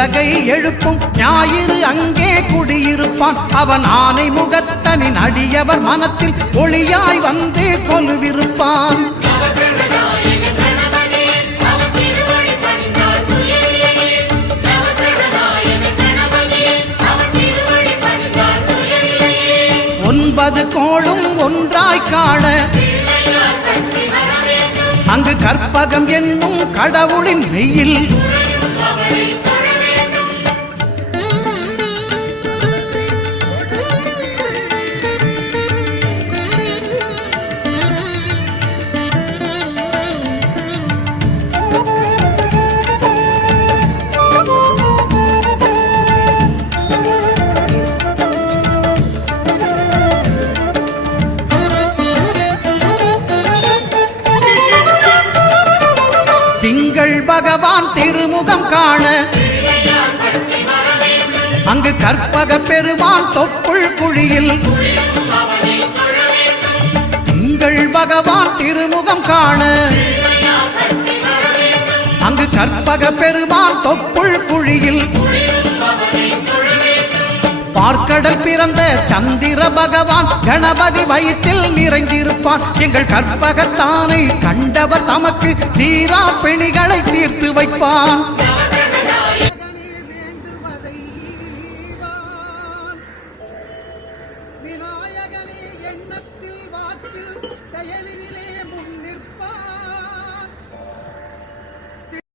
உலகை எழுப்பும் ஞாயிறு அங்கே குடியிருப்பான். அவன் ஆனை முகத்தனின் அடியவர் மனத்தில் ஒளியாய் வந்து கொலுவிருப்பான். ஒன்பது கோளும் ஒன்றாய் காண அங்கு கற்பகம் என்னும் கடவுளின் மெய்யில் திங்கள் பகவான் திருமுகம் காண அங்கு கற்பக பெருமான் தொப்புள் குழியில் திங்கள் பகவான் திருமுகம் காண அங்கு கற்பக பெருமான் தொப்புள் குழியில் பார்க்கடல் பிறந்த சந்திர பகவான் கணபதி வயிற்றில் நிறைந்திருப்பான். எங்கள் கற்பகத்தானை கண்டவர் தமக்கு தீரா பிணிகளை தீர்த்து வைப்பான். விநாயகனே எண்ணத்தில் வாக்கில் செயலிலே முன்னிற்பான்.